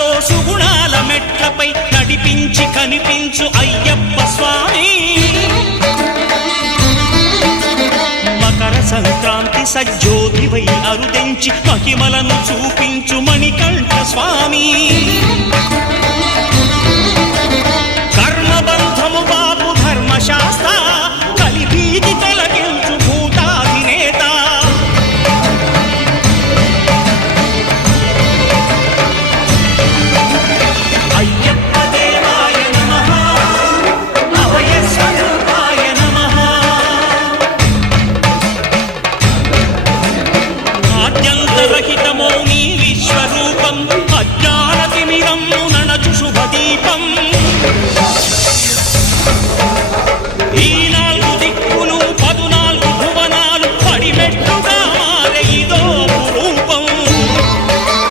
సుఖాలతో సుగుణాల మెట్లపై నడిపించి కనిపించు అయ్యప్ప స్వామి మకర సంక్రాంతి సజ్జోతివై అరుదెంచి మహిమలను చూపించు మణికంఠ స్వామి